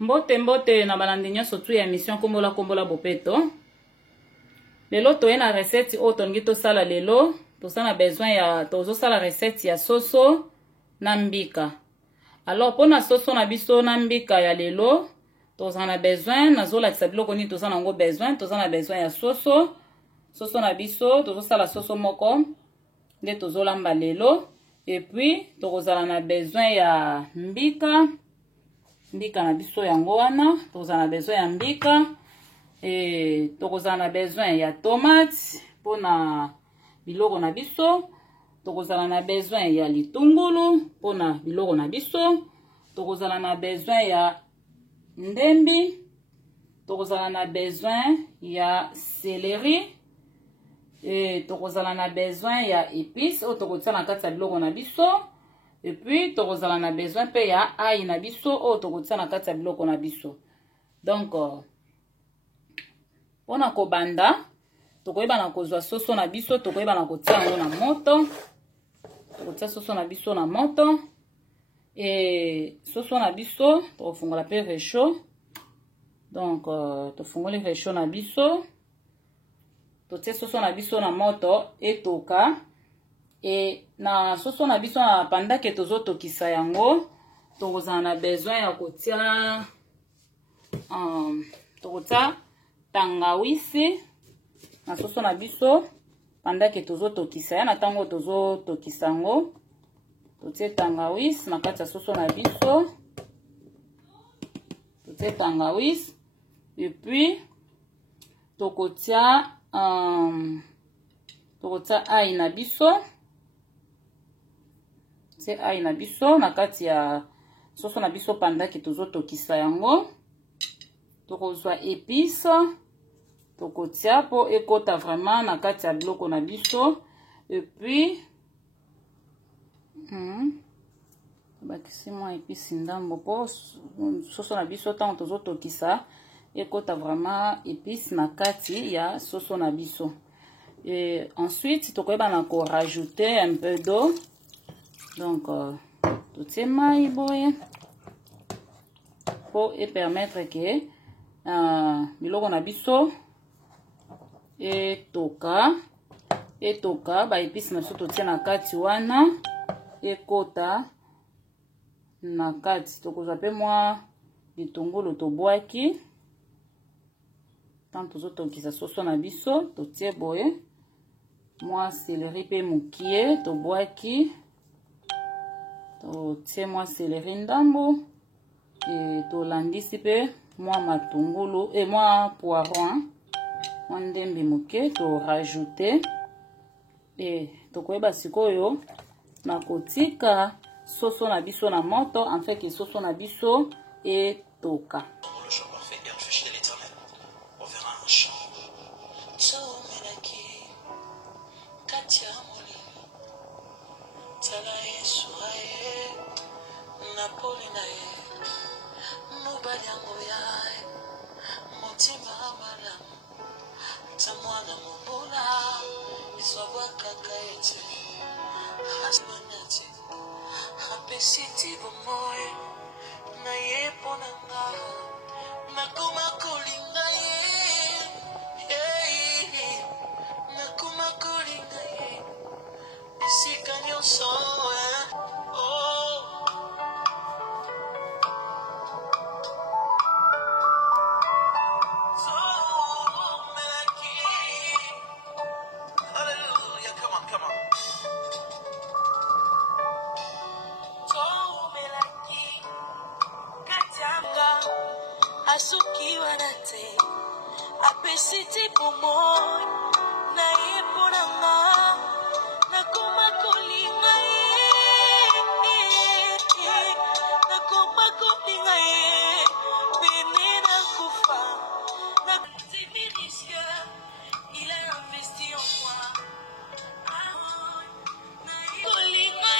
Mbote mbote na balandi nyonso tu ya émission kombola kombola bopeto. Lelo toye na recette o tongi tosala lelo, tosala besoin ya tozosala recette ya soso na mbika. Alors pona soso na biso na mbika ya lelo, tozana besoin nazolakisa biloko nini tozana ngo tozana besoin ya soso. Soso na biso tozosala soso moko nde tozolamba lelo, et puis tozala na besoin ya mbika. Mbika na biso yango wana tozana besoin ya mbika, et tozana besoin ya tomate pona biloko na biso, tozala na besoin ya litungulu pona biloko na biso, tozala na besoin ya ndembi, tozala na besoin ya céleri, et tozala na besoin ya épices o tokotia na kati ya biloko na biso, et puis tozala na besoin pe ya ail na biso o tokotia na kati ya biloko na biso. Donc pona kobanda tokoyeba na kozwa soso na biso, tokoyeba na kotia yango na moto, tokotia soso na biso na moto, et soso na biso tokofungola pe réchaud. Donc tofungoli réchaud na biso, totie soso na biso na moto etoka, et na soso na biso na pandake tozotokisa yango tokozala na besoin ya kotia tokotia tangawisi na soso na biso pandake tozotokisa ya na tango tozotokisa yango, totie tangawisi na kati ya soso na biso, totie tangawisi, et puis tokotia ail na biso, c'est ail na biso na kati ya soso na biso pandaki tozotokisa yango. Tokozwa épice tokotia po ekota vraiment na kati ya biloko na biso, et puis bakisi mwa épice ndambo po soso na biso tango tozotokisa ekota vraiment épice na kati ya soso na biso. Et ensuite tokoyeba na ko rajouter un peu d'eau. Donc totie mai boye po e permettre que biloko na biso etoka ba épice na biso totie na kati wana ekota na kati. Tokozwa pe mwa bitungulu tobwaki tant tozotokisa soso na biso, totie boye mwa céleri pe mukie tobwaki, totie mwa céleri ndambo, et tolandisi pe mwa matungulu et mwa poiron mwa ndembi muke to rajouter, et tokoyeba sikoyo na kotika soso na biso na moto en fait que soso na biso etoka. Asuki wanate apesiti pomoi na yeponanga na kuma kolinga na kuma kolinga benena kufa na télévision il a investi en moi kolinga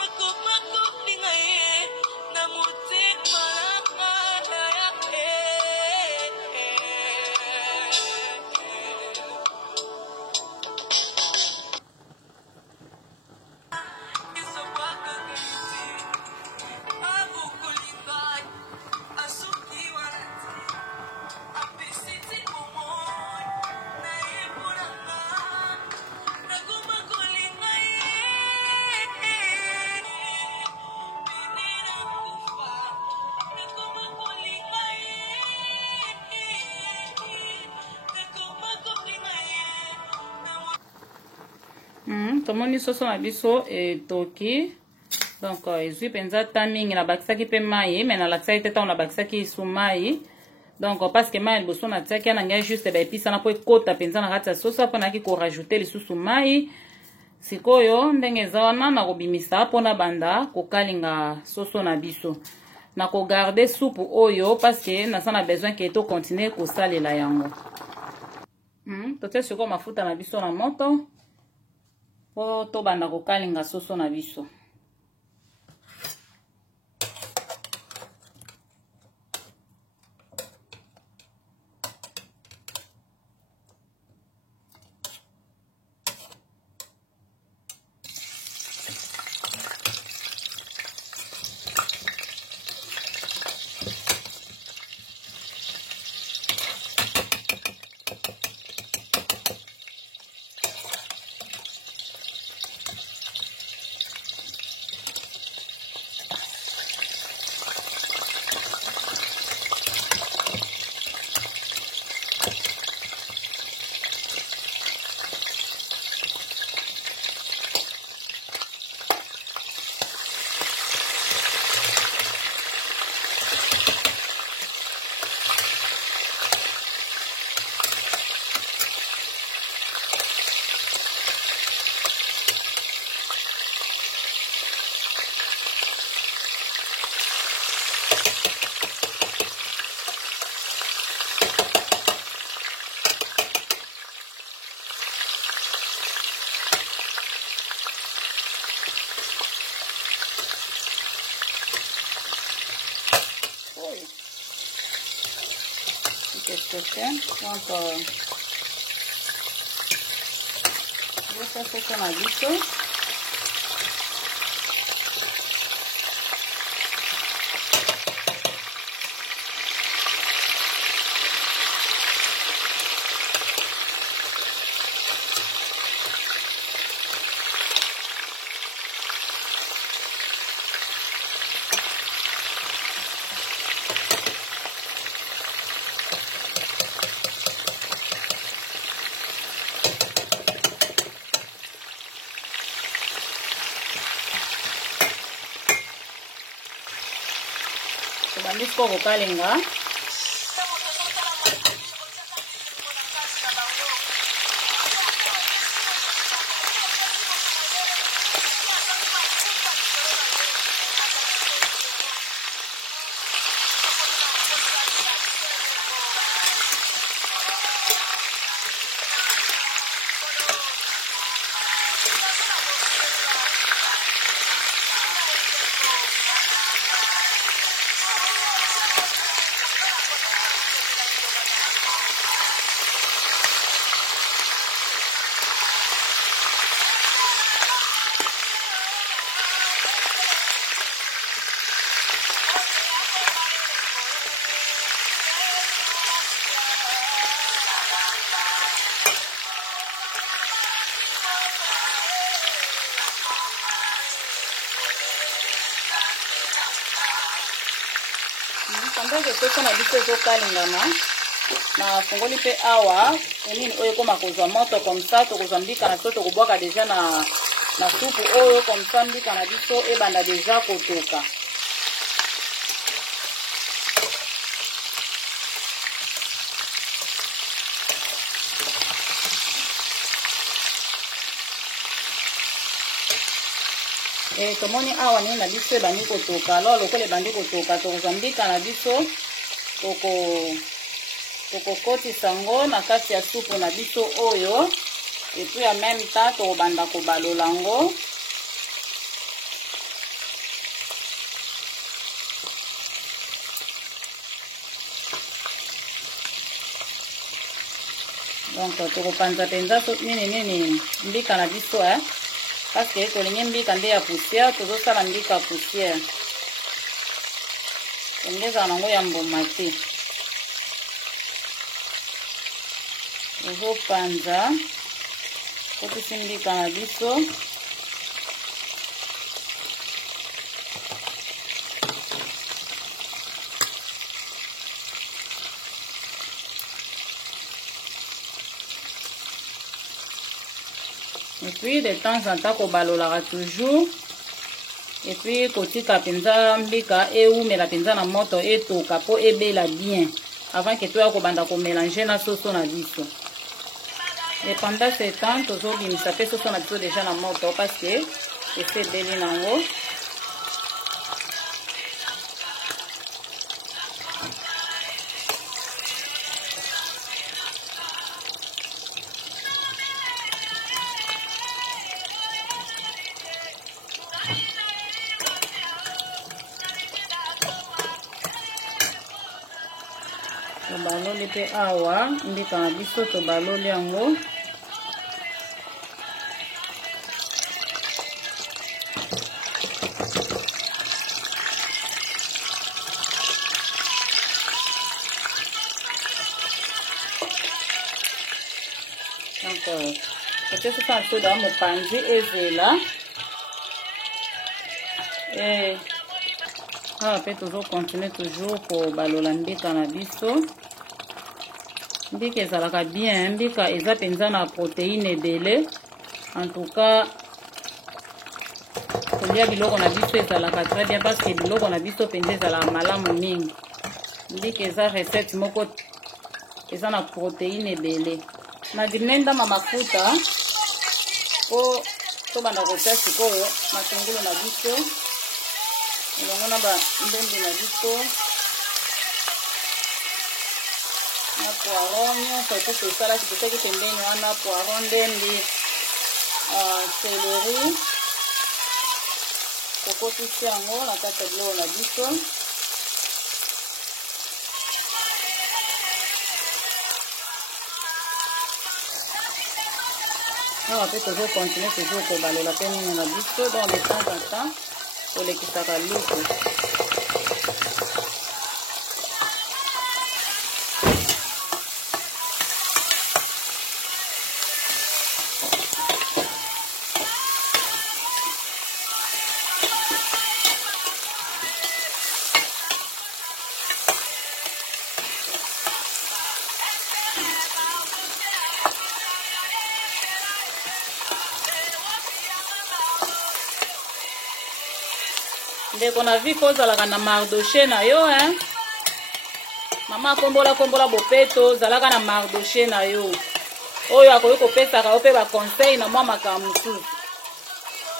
na kuma kolinga na motema tomoni soso na biso etoki donc ezwi mpenza ta mingi nabakisaki mpe mai me nalakisaki te ntango nabakisaki su mai donc parce que mai liboso natiaki ya na ngai juste baepisana mpo ekota mpenza na kati ya soso mpo nayaki korajoute lisusu mai sikoyo ndenge eza wana nakobimisa mpona banda kokalinga soso na biso nakogarde supu oyo parce que naza na besoin ke tokontinue kosalela yango totie sikoyo mafuta na biso na moto mpo tobanda kokalinga soso na biso. Donc soso na biso tobandi siko kokalinga pendant que soso na biso ezokalingana nafungoli mpe awa enini oyo ekoma kozwa moto comme ça tokozwa mbika na biso tokobwaka deja na supu oyo comme ça mbika na biso ebanda deja kotoka. Tomoni awa nini na biso ebandi kotoka alors lokola ebandi kotoka tokozwa mbika na biso tokokotisa yango na kati ya supu na biso oyo epuis en même temps tokobanda kobalola yango. Donc tokopanza mpenza nini mbika na biso parce que tolingi mbika nde ya poussière tozosala mbika poussière tongezala nango ya mboma te tozopanza kotisi mbika na biso Et puis de temps en temps kobalolaka toujours. Et puis kotika penza mbika eumela penza na moto etoka po ebela bien avant que toya kobanda komélanger na soso na biso. Et pendant ce temps tozobimisa pe soso na biso déjà na moto parce que ese ebeli nango. Tobaloli pe awa mbika na biso tobaloli yango. Donc peut-être ça un peu dans mon panzi ezela. Et ah peut toujours continuer toujours kobalola mbika na biso. Mbika ezalaka bien, mbika eza penza na protéine ebele. En tout cas, kolia biloko na biso ezalaka très bien parce que biloko na biso penza ezalaka malamu mingi. Mbika eza recette moko eza na protéine ebele. Na dimenda mafuta po tobanda kotia sikoyo matungulu na biso. Elongo na ba ndembe na biso. Na poiron nyonso ekupe esalaki tosaki pembeni wana poiron ndembe céleri kokotisi yango na kati ya biloko na biso. Awa pe tozokontinue toujours kobalola pe nini na biso donc de temps en temps kolekisaka lutu. Ndeko na vi kozalaka na mardoche na yo hein. Mama kombola bopeto zalaka na mardoche na yo. Oyo akoki kopesaka yo pe ba conseil na mwa makambo mosusu.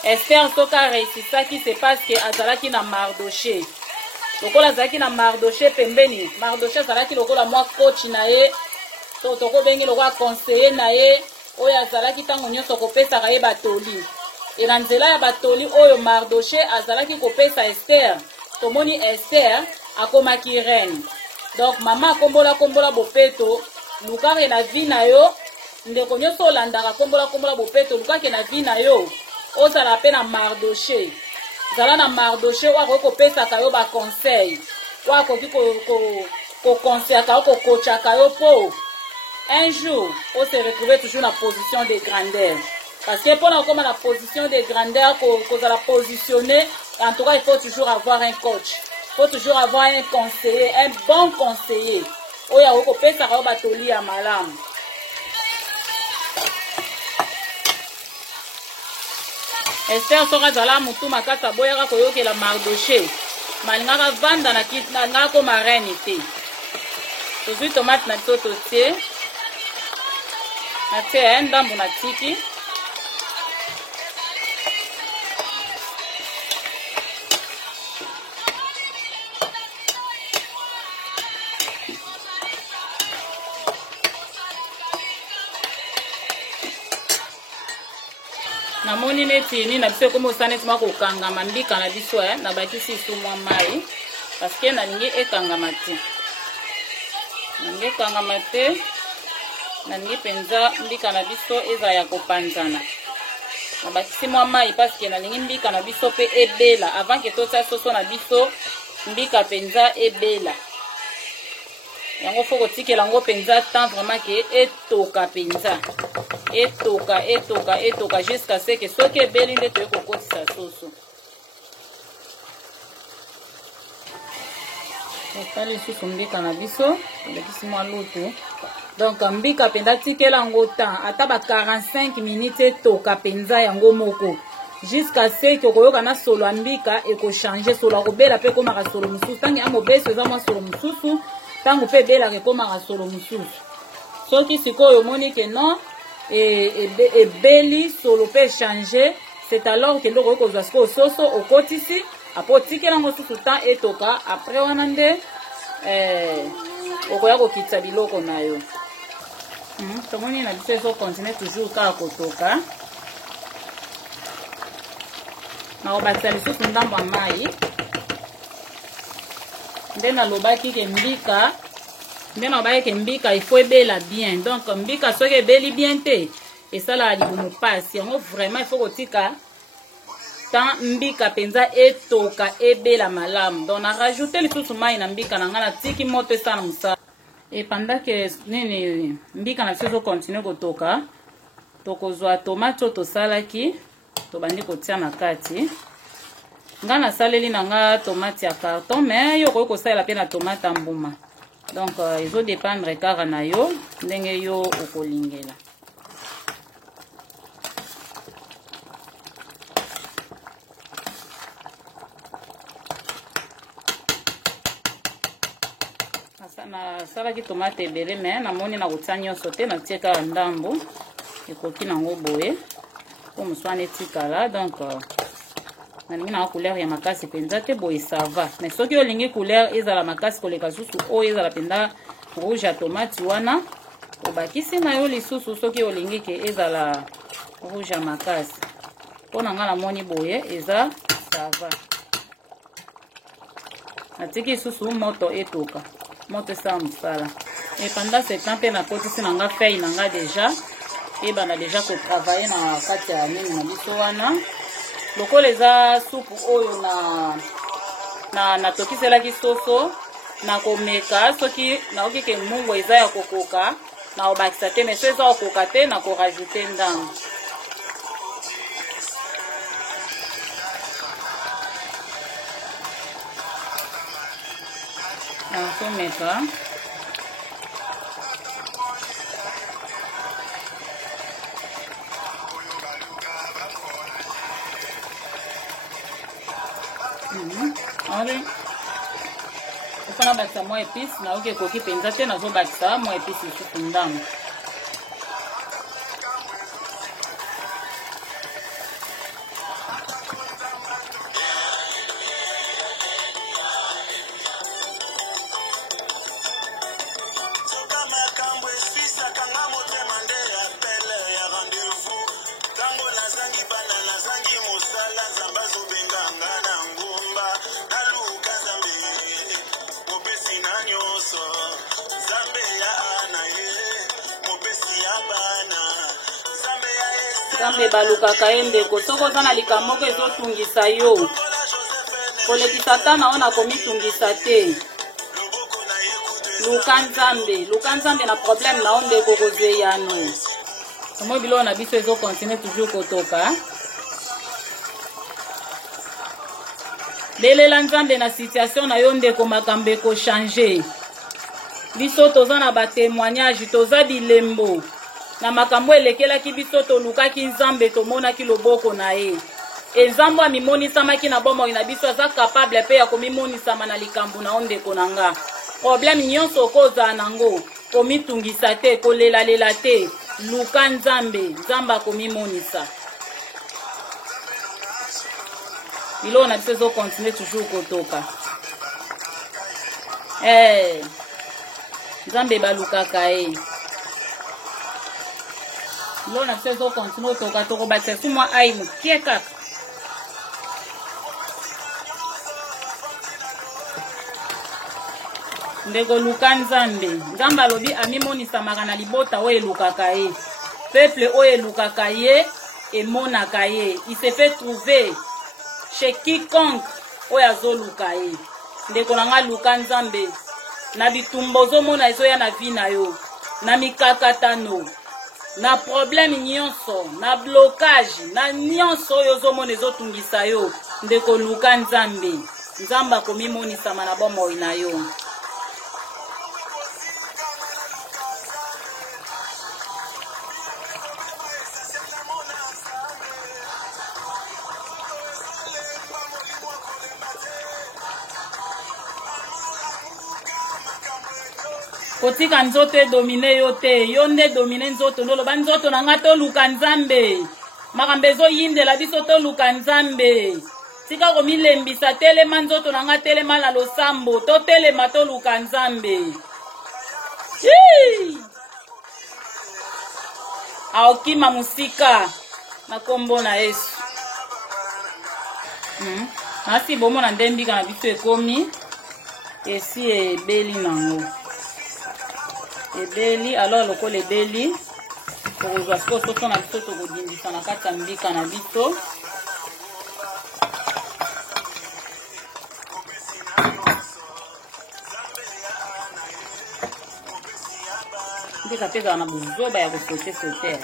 Esther soka réussisaki c'est parce que azalaki na mardoche. Lokola azalaki na mardoche pembeni. Mardoche azalaki lokola mwa coach na ye. Toko bengi lokola conseiller na ye. Oyo azalaki tango nyonso kopesaka ye batoli. Et na nzela ya batoli oyo Mardoche azalaki kopesa Esther. Tomoni Esther akomaki reine. Donc mama kombola bopeto lukake na vi na yo. Ndeko nyonso olandaka kombola bopeto lukake na vi na yo. Ozala pe na Mardoche. Zala na Mardoche wako kopesaka yo ba conseil. Wako ki ko conseillaka yo ko coachaka yo po. Un jour, on se retrouve toujours dans la position de grandeur. Parce que pour la position de grandeur, qu'on a positionné, en tout cas, il faut toujours avoir un coach. Il faut toujours avoir un conseiller, un bon conseiller. Oya oko pesa ka batoli ya malamu. Esther soka zala mutu makasa boyaka koyokela Mardoche. Malingaka vanda na kit na ngako marraine te. Tozui tomate na toto tie. Na tie ndambu na tiki. Namoni neti ni na biso komo saneti mako kangama mbika na biso na bakisi su mwa mai parce que na lingi ekangama te. Nange kangama te. Na lingi penza mbika na biso eza ya kopanzana. Na bakisi mwa mai parce que na lingi mbika na biso pe ebela avant que tota soso na biso mbika penza ebela. Yango foko tikela ngo penza tant vraiment que etoka penza. Etoka jusqu'à ce que soki ebeli nde toye kokotisa soso. Osali lisusu mbika na biso, elekisi mwa lutu. donc mbika penda tikela ngo temps ata ba 45 minutes toka penza yango moko jusqu'à ce que koyoka na solo mbika e ko changer solo ko bela pe ko maka solo mususu tangi amo beso za mwa solo mususu tangu pe bela ke ko maka solo mususu soki sikoyo moni que non et beli solo pe changer c'est alors que ndoko ko zasko soso okotisi apotikela ngo susu temps etoka après wana nde okoya kokitisa biloko na yo tomoni na biso ezo continue toujours kaka kotoka na obakisa lisusu ndambo ya mai nde nalobaki ke mbika il faut ebela bien donc mbika soki ebeli bien te esalaka libumu pasi yango vraiment il faut kotika tant mbika penza etoka ebela malamu donc na rajouter lisusu mai na mbika na nga na tiki moto esala mosala et pendant que nini mbika na biso ezocontinue kotoka tokozwa tomate oyo tosalaki tobandi kotia na kati nga nasaleli na nga tomate ya carton mais yo okoki kosalela mpe na tomate ya mbuma donc ezodépendre kaka na yo ndenge yo okolingela nasalaki tomate ebele me namoni na kotia nyonso te natie kaka ndambo ekoki nango boye po moswana etikala donc nalingi na couleur ya makasi penza te boye ça va mais soki olingi couleur ezala makasi koleka susu oyo ezala penza rouge ya tomate wana obakisi na yo lisusu soki olingi ke ezala rouge ya makasi mpona nga namoni boye eza ça va natiki susu moto etoka moto esala mosala et pendant ce temps mpe nakotisi na nga feuille na nga deja ebanda deja kotravaille na kati ya nini na biso wana lokola eza supu oyo natokiselaki soso nakomeka soki naoki ke mungu eza ya kokoka na obakisa te mais so eza kokoka te nakorajoute ndango nakomeka ofana bakisa mwa épice naoki ekoki penza te nazobakisa mwa épice lisusu ndambo Nzambe balukaka ye ndeko soko oza na likambo moko ezotungisa yo kolekisa ta na ona komitungisa te luka nzambe na problème na yo ndeko kozeyano omoi biloko na biso ezokontinue toujours kotoka lelela nzambe na situation na yo ndeko makambo ekochange biso toza na batémoignage toza bilembo na makambo elekelaki biso tolukaki nzambe tomonaki loboko na ye nzambe amimonisamaki na bomoi na biso aza capable mpe ya komimonisama na likambo na yo ndeko na nga problème nyonso okozala nango komitungisa te kolelalela te luka nzambe akomimonisa biloko na biso ezokontinue toujours kotoka nzambe balukaka ye biloko na biso ezokontinue kotoka tokobakisa su mwa ai mokie kaka ndeko luka nzambe alobi amimonisamaka na libota oyo elukaka ye peuple oyo elukaka ye emonaka ye il se fait trouver chez quiconque oyo azoluka ye ndeko na nga luka nzambe na bitumba ozomona ezoya na vi na yo na mikakatano na problème nyonso na blocage na nyonso oyo ozomona ezotungisa yo ndeko luka nzambe akomimonisama na bomoi na yo kotika nzoto edomine yo te yo nde domine nzoto noloba nzoto na nga toluka nzambe makambo ezoyindela biso toluka nzambe tika komilembisa telema nzoto na nga telema na losambo totelema toluka nzambe aokima musika na kombo na Yesu nasi bomona nde mbika na biso ekomi esi ebeli nango ebeli alors lokola ebeli tokozwa siko soso na biso tokodindisa na kati ya mbika na biso mbika mpe ezala na bozoba ya kosote sote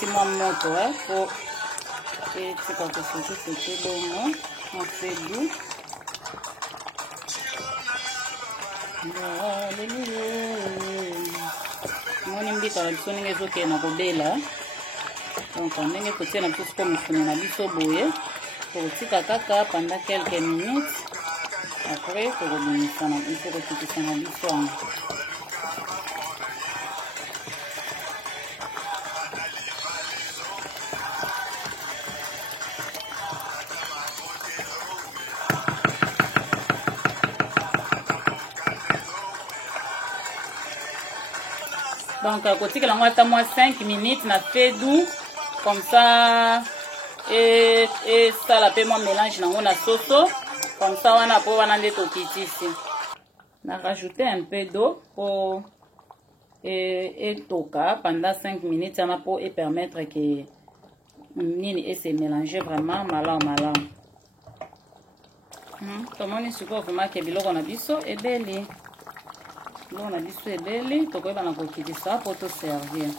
c'est mon moto pour c'est pas possible c'est bon on fait doux moni mbika na biso ndenge ezokende na kobela donc ndenge kotia na biso siko mifune na biso boye tokotika kaka pendant quelques minutes après tokobimisa na biso kotikisa na biso yango donc kotika lango ata moi 5 minutes na fait doux comme ça et ça la pe moi mélange nango na soso comme ça wana po wana nde tokitisi na rajouter un peu d'eau pour et toka pendant 5 minutes yana po et permettre que nini et se mélanger vraiment malamu tomoni sikoyo vraiment ke biloko na biso ebeli biloko na biso ebeli tokoyeba na kokitisa po toservir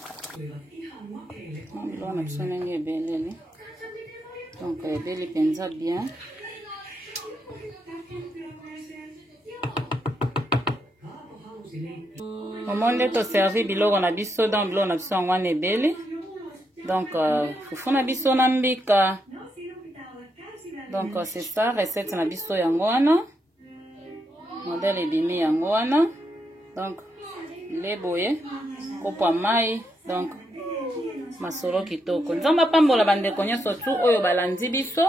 biloko na biso ndenge ebeleli donc ebeli mpenza bien omoni nde toservi biloko na biso donc biloko na biso yango wana ebeli donc fufu na biso na mbika donc c'est ça recette na biso yango wana modèle ebimi yango wana donc le boye kopo ya mai donc masolo kitoko nzambe apambola bandeko nyonso tu oyo balandi biso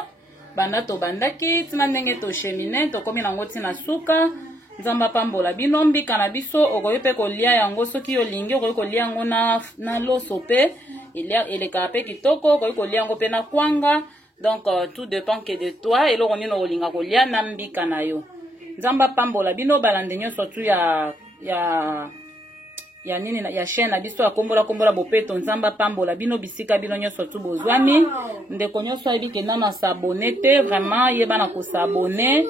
banda tobandaki tina ndenge tochemine tokomi nango tina suka nzambe apambola bino mbika na biso okoki mpe kolia yango soki olingi okoki kolia yango na loso mpe elekaka mpe kitoko okoki kolia yango mpe na kwanga donc tout dépend que de toi eloko nini okolinga kolia na mbika na yo nzambe apambola bino balandi nyonso tu ya nini ya chaîne na biso akombola bopeto nzamba pambola bino bisika bino nyonso tu bozwami ndeko nyonso ayebi ke nana s'abonner te vraiment yeba na ko s'abonner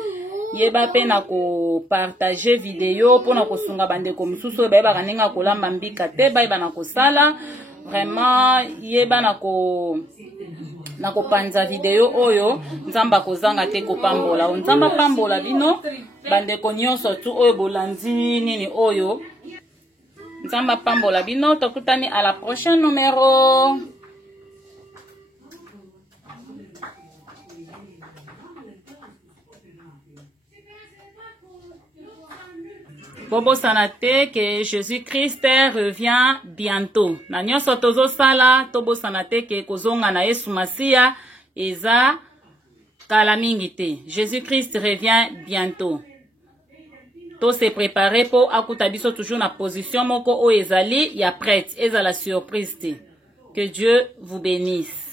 yeba pe na ko partager vidéo pour na kosunga bandeko mususu bayeba ndenge kolamba mbika te bayeba na kosala vraiment yeba na kopanza vidéo oyo nzamba kozanga te kopambola nzamba pambola bino bandeko nyonso tu oyo bolandi nini oyo nzamba pambola bino tokutani à la prochaine numéro. Bobo sanate que Jésus-Christ revient bientôt. Na nyonso tozo sala tobo sanate que kozonga na Yesu Masia eza kala mingi te. Jésus-Christ revient bientôt. To se préparer pour akuta biso toujours na position moko o ezali ya prête eza la surprise te. Que Dieu vous bénisse.